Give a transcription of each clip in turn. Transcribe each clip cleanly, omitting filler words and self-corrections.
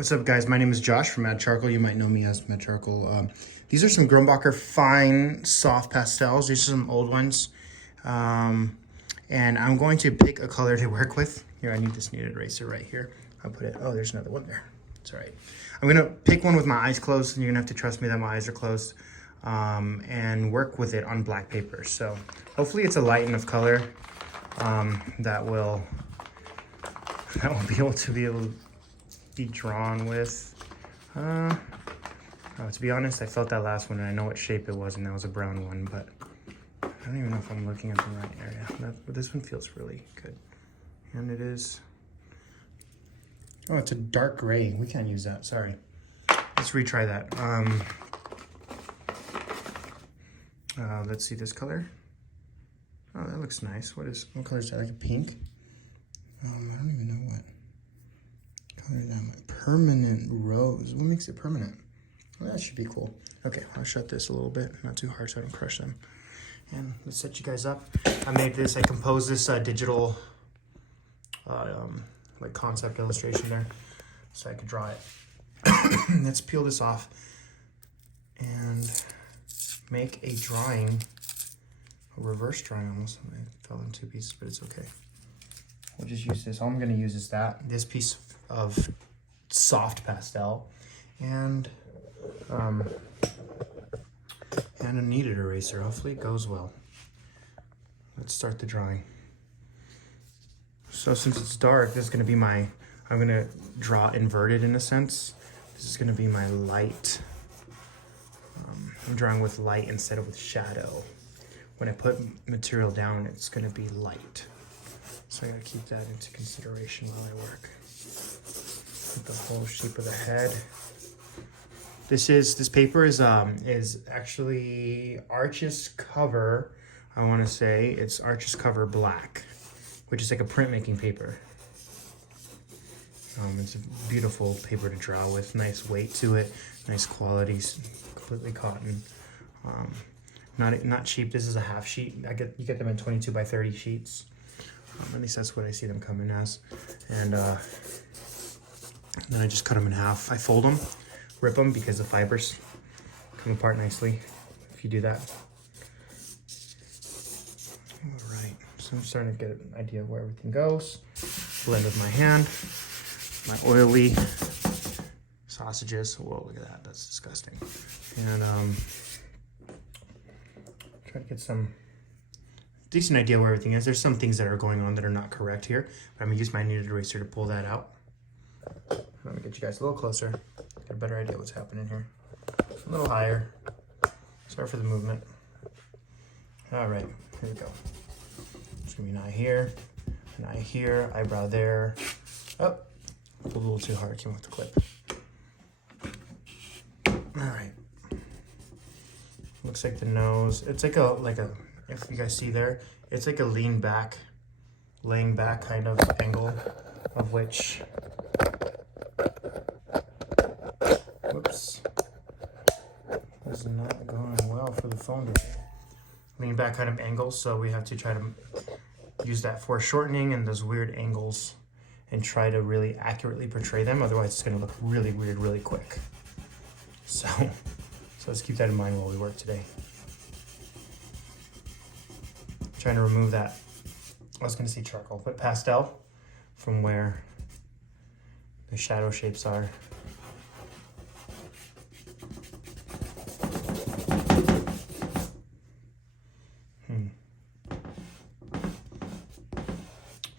What's up, guys? My name is Josh from Mad Charcoal. You might know me as Mad Charcoal. These are some grumbacher fine, soft pastels. These are some old ones. And I'm going to pick a color to work with. Here, I need this kneaded eraser right here. I'll put it, oh, there's another one there. It's all right. I'm gonna pick one with my eyes closed, and you're gonna have to trust me that my eyes are closed, and work with it on black paper. So hopefully it's a light enough color that will be able to be drawn with. To be honest, I felt that last one and I know what shape it was, and that was a brown one, but I don't even know if I'm looking at the right area. But this one feels really good. And it is, oh, it's a dark gray. We can't use that, sorry. Let's retry that. Let's see this color. Oh, that looks nice. What color is that, like a pink? I don't even know what color that might. Permanent rose. What makes it permanent? Well, that should be cool. Okay, I'll shut this a little bit, not too hard so I don't crush them. And let's set you guys up. I composed this digital like concept illustration there so I could draw it. Let's peel this off and make a drawing, a reverse drawing almost. I fell in two pieces, but it's okay. We'll just use this. All I'm gonna use is this piece of soft pastel and a kneaded eraser. Hopefully it goes well. Let's start the drawing. So since it's dark, this is gonna be I'm gonna draw inverted in a sense. This is gonna be my light. I'm drawing with light instead of with shadow. When I put material down, it's gonna be light. So I gotta keep that into consideration while I work. The whole shape of the head. This paper is actually Arches Cover. I want to say it's Arches Cover Black, which is like a printmaking paper. It's a beautiful paper to draw with, nice weight to it, nice quality, completely cotton. Not cheap. This is a half sheet. You get them in 22 by 30 sheets. At least that's what I see them coming as. And then I just cut them in half. I fold them, rip them because the fibers come apart nicely if you do that. All right, so I'm starting to get an idea of where everything goes. Blend with my hand, my oily sausages. Whoa, look at that, that's disgusting. And try to get some decent idea where everything is. There's some things that are going on that are not correct here, but I'm gonna use my kneaded eraser to pull that out. I'm gonna get you guys a little closer, get a better idea what's happening here. A little higher. Sorry for the movement. All right, here we go. It's gonna be an eye here, eyebrow there. Oh, pulled a little too hard, came off the clip. All right. Looks like the nose. It's like a if you guys see there, it's like a laying back kind of angle, of which, whoops, this is not going well for the phone today. Lean back kind of angle, so we have to try to use that foreshortening and those weird angles and try to really accurately portray them, otherwise it's gonna look really weird really quick. So let's keep that in mind while we work today. Trying to remove that, I was gonna say charcoal, but pastel from where the shadow shapes are.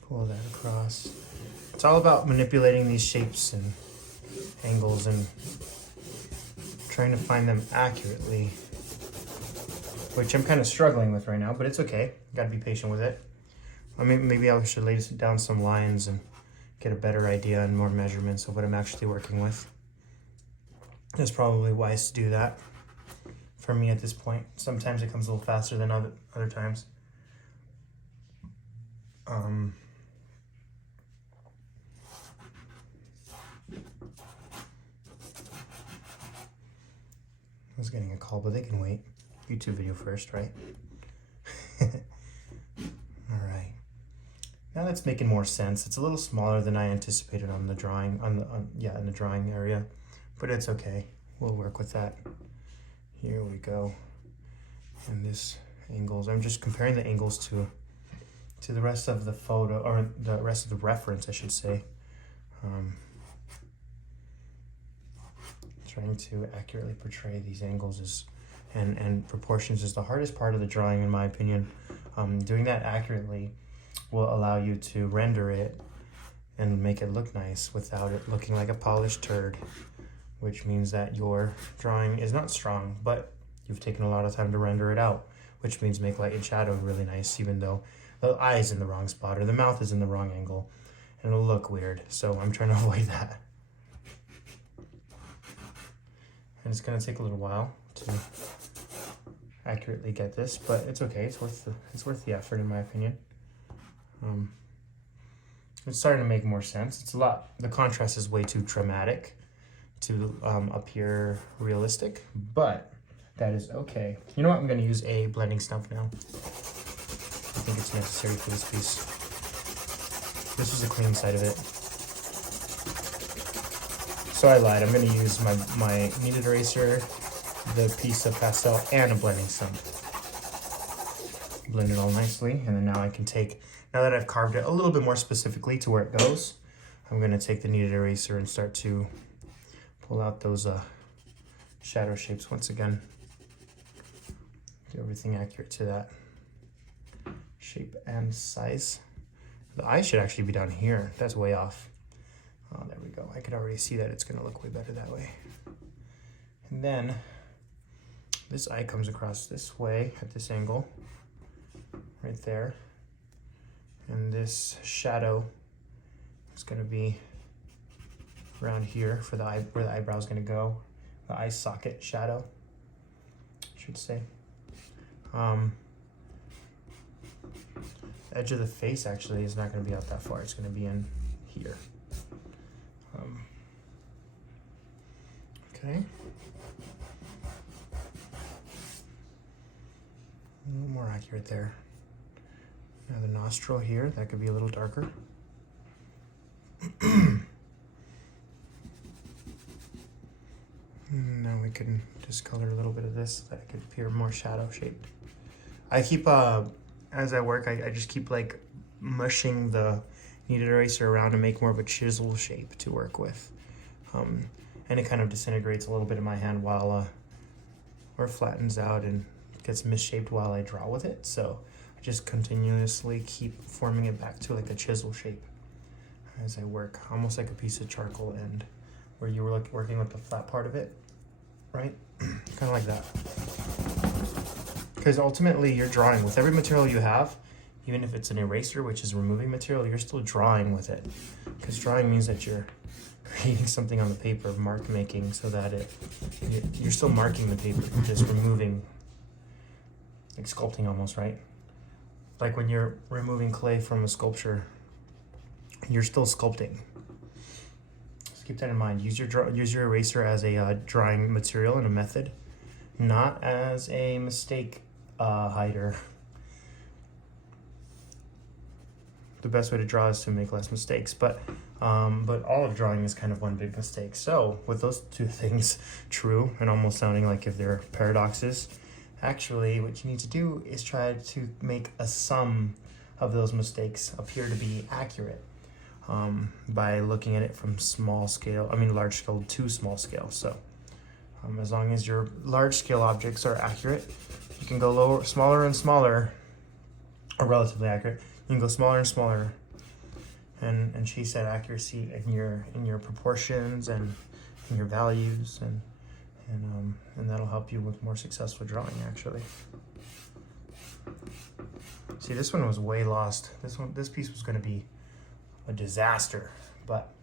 Pull that across. It's all about manipulating these shapes and angles and trying to find them accurately, which I'm kind of struggling with right now, but it's okay. Got to be patient with it. I mean, maybe I should lay down some lines and get a better idea and more measurements of what I'm actually working with. It's probably wise to do that for me at this point. Sometimes it comes a little faster than other times. I was getting a call, but they can wait. YouTube video first, right? All right. Now that it's making more sense. It's a little smaller than I anticipated on the drawing, yeah, in the drawing area, but it's okay. We'll work with that. Here we go. And this angles, I'm just comparing the angles to the rest of the photo, or the rest of the reference, I should say. Trying to accurately portray these angles and proportions is the hardest part of the drawing, in my opinion. Doing that accurately will allow you to render it and make it look nice without it looking like a polished turd, which means that your drawing is not strong, but you've taken a lot of time to render it out, which means make light and shadow really nice, even though the eye is in the wrong spot or the mouth is in the wrong angle, and it'll look weird. So I'm trying to avoid that. And it's gonna take a little while to accurately get this, but it's okay. It's worth the effort, in my opinion. It's starting to make more sense. It's a lot. The contrast is way too dramatic to appear realistic, but that is okay. You know what? I'm going to use a blending stump now. I think it's necessary for this piece. This is the clean side of it. So I lied. I'm going to use my kneaded eraser, the piece of pastel, and a blending stump. Blend it all nicely, and then now I can take, now that I've carved it a little bit more specifically to where it goes, I'm going to take the kneaded eraser and start to pull out those shadow shapes once again. Do everything accurate to that shape and size. The eye should actually be down here. That's way off. Oh, there we go. I could already see that it's going to look way better that way. And then this eye comes across this way at this angle, right there. And this shadow is going to be around here for the eye, where the eyebrow is going to go. The eye socket shadow, I should say. Edge of the face actually is not going to be out that far. It's going to be in here. Okay. A little more accurate there. Now the nostril here, that could be a little darker. Now we can discolor a little bit of this so that it could appear more shadow shaped. I keep, as I work, I just keep like mushing the kneaded eraser around to make more of a chisel shape to work with. And it kind of disintegrates a little bit in my hand while, or flattens out and gets misshaped while I draw with it. So I just continuously keep forming it back to like a chisel shape as I work, almost like a piece of charcoal end where you were like working with the flat part of it, right? Kind of like that. Because ultimately you're drawing with every material you have, even if it's an eraser, which is removing material, you're still drawing with it. Because drawing means that you're creating something on the paper, mark making, so that you're still marking the paper, you're just removing, like sculpting almost, right? Like when you're removing clay from a sculpture, you're still sculpting. Just keep that in mind. Use your eraser as a drawing material and a method, not as a mistake hider. The best way to draw is to make less mistakes, but all of drawing is kind of one big mistake. So with those two things true and almost sounding like if they're paradoxes, actually what you need to do is try to make a sum of those mistakes appear to be accurate by looking at it from large scale to small scale. So as long as your large scale objects are accurate, you can go smaller and smaller, or relatively accurate. You can go smaller and smaller and chase that accuracy in your proportions and in your values, and that'll help you with more successful drawing actually. See, this one was way lost. This piece was going to be a disaster, but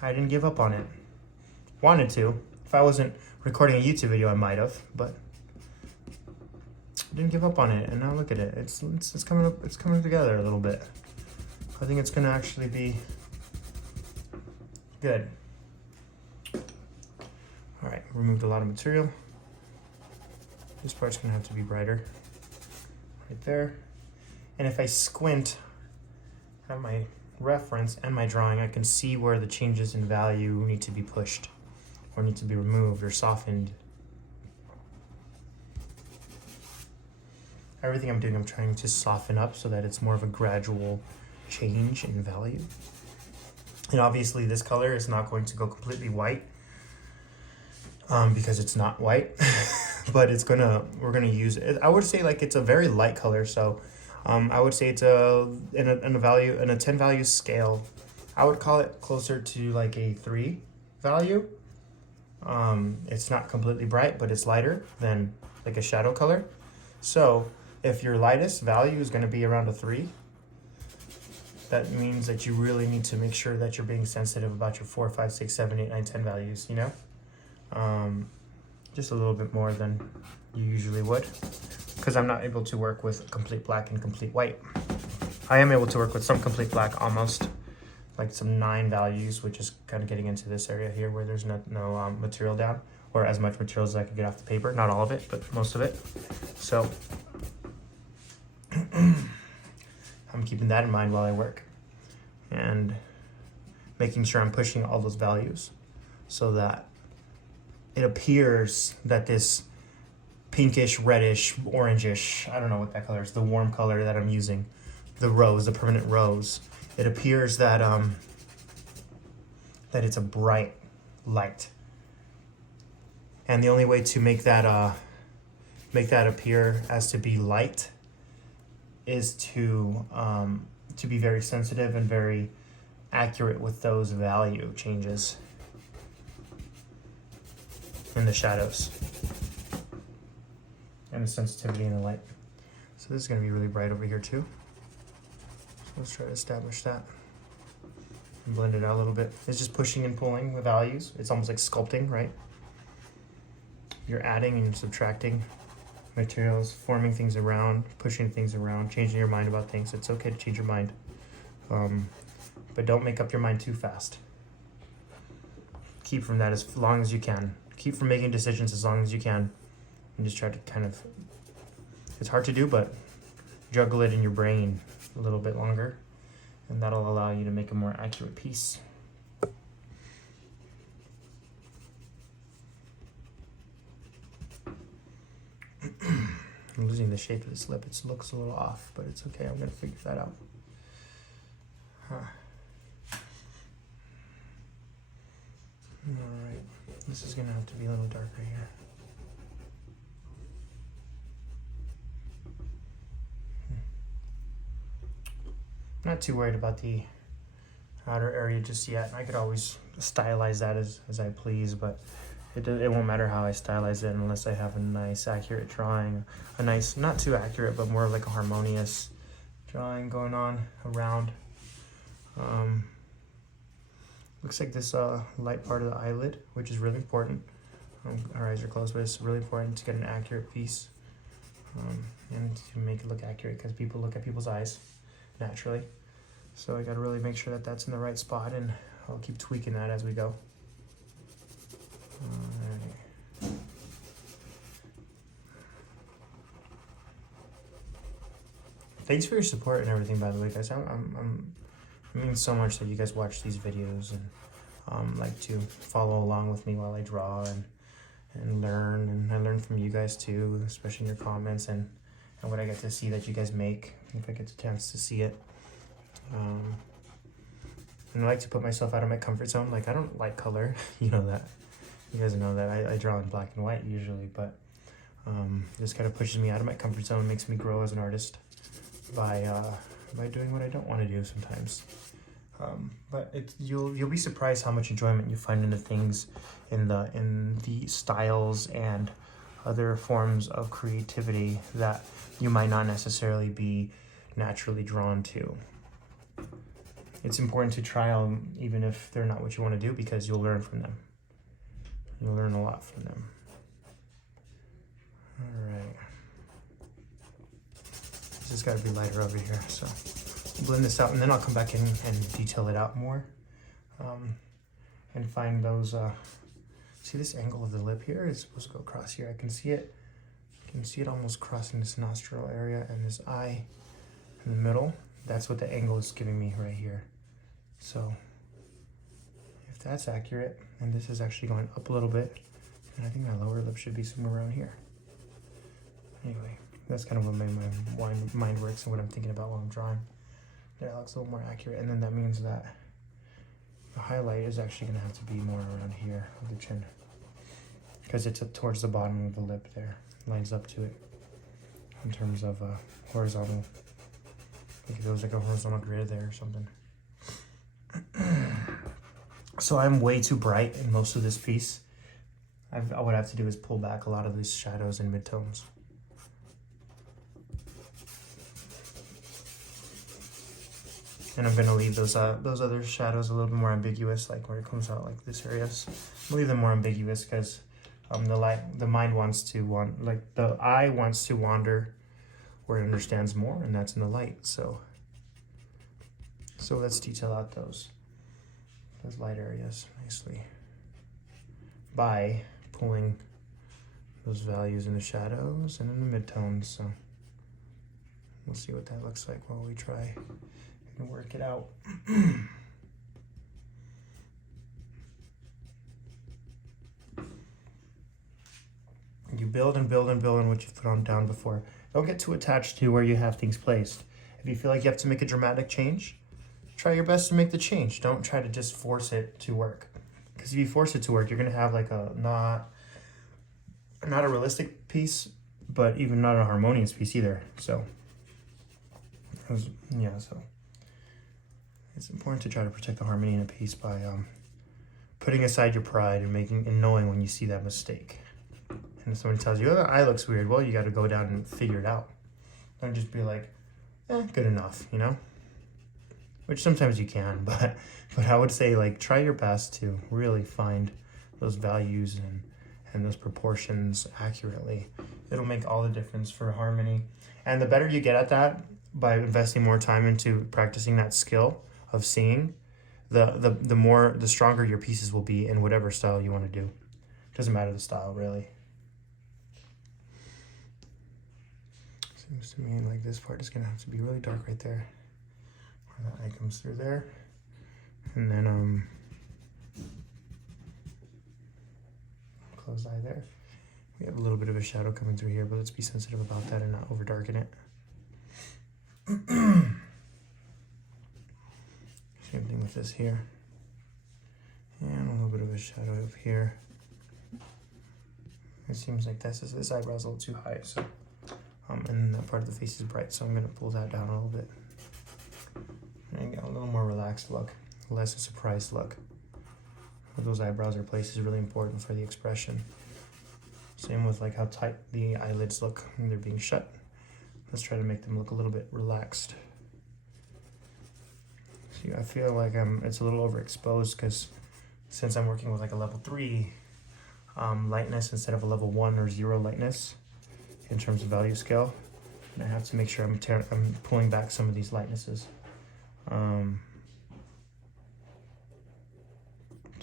I didn't give up on it. Wanted to. If I wasn't recording a YouTube video, I might have, but I didn't give up on it. And now look at it. It's coming up. It's coming together a little bit. I think it's going to actually be good. All right, removed a lot of material. This part's going to have to be brighter, right there. And if I squint at my reference and my drawing, I can see where the changes in value need to be pushed or need to be removed or softened. Everything I'm doing, I'm trying to soften up so that it's more of a gradual change in value. And obviously this color is not going to go completely white because it's not white, but we're gonna use it. I would say like it's a very light color, so I would say it's in a 10 value scale, I would call it closer to like a 3 value. It's not completely bright, but it's lighter than like a shadow color. So if your lightest value is going to be around a 3, that means that you really need to make sure that you're being sensitive about your 4, 5, 6, 7, 8, 9, 10 values, you know? Just a little bit more than you usually would, because I'm not able to work with complete black and complete white. I am able to work with some complete black, almost like some 9 values, which is kind of getting into this area here where there's no material down, or as much material as I can get off the paper. Not all of it, but most of it. So I'm keeping that in mind while I work and making sure I'm pushing all those values so that it appears that this pinkish, reddish, orangish, I don't know what that color is, the warm color that I'm using, the rose, the permanent rose, it appears that that it's a bright light. And the only way to make that appear as to be light is to be very sensitive and very accurate with those value changes in the shadows and the sensitivity in the light. So this is going to be really bright over here too. So let's try to establish that and blend it out a little bit. It's just pushing and pulling the values. It's almost like sculpting, right? You're adding and subtracting materials, forming things around, pushing things around, changing your mind about things. It's okay to change your mind, but don't make up your mind too fast. Keep from that as long as you can. Keep from making decisions as long as you can, and just try to kind of, it's hard to do, but juggle it in your brain a little bit longer, and that'll allow you to make a more accurate piece. I'm losing the shape of this lip. It looks a little off, but it's okay. I'm gonna figure that out. All right, this is gonna have to be a little darker here. Not too worried about the outer area just yet. I could always stylize that as I please, but it won't matter how I stylize it unless I have a nice accurate drawing, a nice, not too accurate, but more of like a harmonious drawing going on around. Looks like this light part of the eyelid, which is really important. Our eyes are closed, but it's really important to get an accurate piece and to make it look accurate, because people look at people's eyes naturally. So I gotta really make sure that that's in the right spot, and I'll keep tweaking that as we go. Alright. Thanks for your support and everything, by the way, guys. It means so much that you guys watch these videos and like to follow along with me while I draw and learn. And I learn from you guys too, especially in your comments and what I get to see that you guys make, if I get the chance to see it. And I like to put myself out of my comfort zone. Like, I don't like color, you know that. You guys know that I draw in black and white usually, but just kind of pushes me out of my comfort zone, makes me grow as an artist by doing what I don't want to do sometimes. But you'll be surprised how much enjoyment you find in the things, in the styles and other forms of creativity that you might not necessarily be naturally drawn to. It's important to try them even if they're not what you want to do, because you'll learn from them. You'll learn a lot from them. All right. This has got to be lighter over here, so blend this out, and then I'll come back in and detail it out more, and find those. See this angle of the lip here? It's supposed to go across here. I can see it. You can see it almost crossing this nostril area and this eye in the middle. That's what the angle is giving me right here. So if that's accurate, and this is actually going up a little bit, and I think my lower lip should be somewhere around here. Anyway, that's kind of what my mind works and what I'm thinking about while I'm drawing. That looks a little more accurate, and then that means that the highlight is actually going to have to be more around here of the chin, because it's up towards the bottom of the lip there, lines up to it in terms of horizontal. I think it goes like a horizontal grid there or something. So I'm way too bright in most of this piece. What I have to do is pull back a lot of these shadows and midtones. And I'm going to leave those other shadows a little bit more ambiguous, like where it comes out like this areas. I'll leave them more ambiguous because the mind wants to the eye wants to wander where it understands more, and that's in the light. So let's detail out those light areas nicely by pulling those values in the shadows and in the midtones. So we'll see what that looks like while we try and work it out. You build and build and build on what you've put on down before. Don't get too attached to where you have things placed. If you feel like you have to make a dramatic change, try your best to make the change. Don't try to just force it to work. Because if you force it to work, you're gonna have like a not a realistic piece, but even not a harmonious piece either. So so it's important to try to protect the harmony in a piece by putting aside your pride and knowing when you see that mistake. And if someone tells you, oh, the eye looks weird, well, you got to go down and figure it out. Don't just be like, good enough, you know? Which sometimes you can, but I would say, like, try your best to really find those values and those proportions accurately. It'll make all the difference for harmony. And the better you get at that, by investing more time into practicing that skill of seeing, the stronger your pieces will be in whatever style you want to do. Doesn't matter the style, really. Seems to me like this part is gonna have to be really dark right there, where that eye comes through there, and then closed eye there. We have a little bit of a shadow coming through here, but let's be sensitive about that and not over darken it. Same thing with this here, and a little bit of a shadow up here. It seems like this eyebrow's a little too high, so and that part of the face is bright, so I'm gonna pull that down a little bit and get a little more relaxed look, less a surprised look. Where those eyebrows are placed is really important for the expression. Same with like how tight the eyelids look when they're being shut. Let's try to make them look a little bit relaxed. See, I feel like it's a little overexposed because since I'm working with like a level 3 lightness instead of a level 1 or 0 lightness in terms of value scale, and I have to make sure I'm pulling back some of these lightnesses to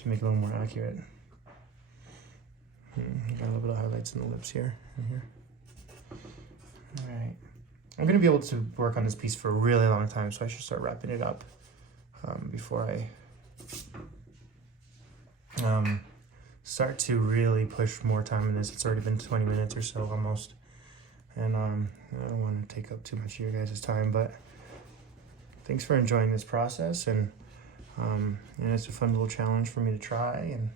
make it a little more accurate. Got a little bit of highlights in the lips here and here. All right, I'm gonna be able to work on this piece for a really long time, so I should start wrapping it up before I start to really push more time in this. It's already been 20 minutes or so almost, and I don't want to take up too much of your guys' time, but thanks for enjoying this process, and it's a fun little challenge for me to try, and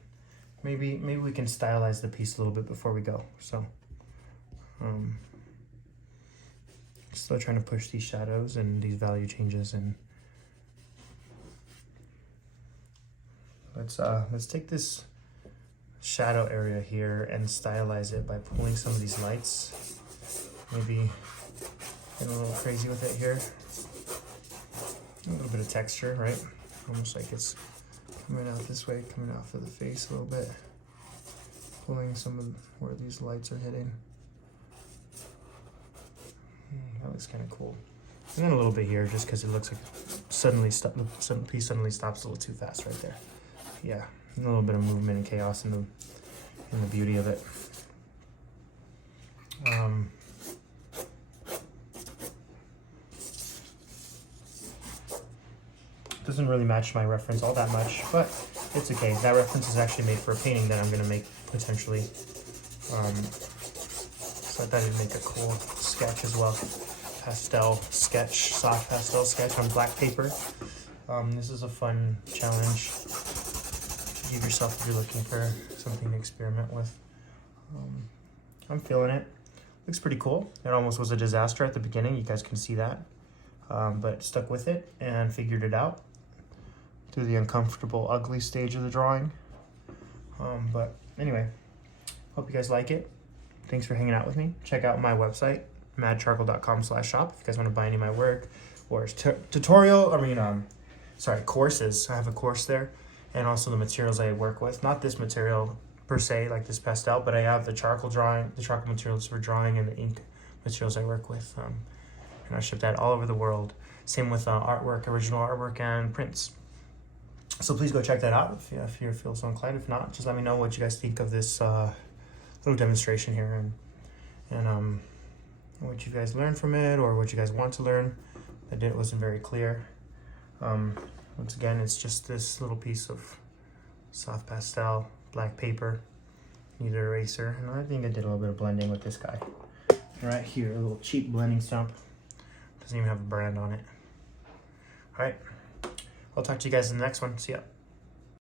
maybe we can stylize the piece a little bit before we go. So still trying to push these shadows and these value changes, and let's take this shadow area here and stylize it by pulling some of these lights. Maybe get a little crazy with it here. A little bit of texture, right? Almost like it's coming out this way, coming off of the face a little bit. Pulling some of where these lights are hitting. That looks kind of cool. And then a little bit here, just because it looks like the piece suddenly stops a little too fast right there. Yeah, a little bit of movement and chaos in the beauty of it. doesn't really match my reference all that much, but it's okay. That reference is actually made for a painting that I'm gonna make potentially. So I thought it'd make a cool sketch as well. Pastel sketch, soft pastel sketch on black paper. This is a fun challenge to give yourself if you're looking for something to experiment with. I'm feeling it. Looks pretty cool. It almost was a disaster at the beginning. You guys can see that. But stuck with it and figured it out through the uncomfortable, ugly stage of the drawing. But anyway, hope you guys like it. Thanks for hanging out with me. Check out my website, madcharcoal.com/shop, if you guys want to buy any of my work or courses. I have a course there, and also the materials I work with. Not this material per se, like this pastel, but I have the charcoal materials for drawing, and the ink materials I work with. And I ship that all over the world. Same with artwork, original artwork, and prints. So please go check that out if you feel so inclined. If not, just let me know what you guys think of this little demonstration here, and what you guys learned from it, or what you guys want to learn that wasn't very clear. Once again, it's just this little piece of soft pastel, black paper, need an eraser, and I think I did a little bit of blending with this guy. Right here, a little cheap blending stump. Doesn't even have a brand on it. All right, I'll talk to you guys in the next one. See ya.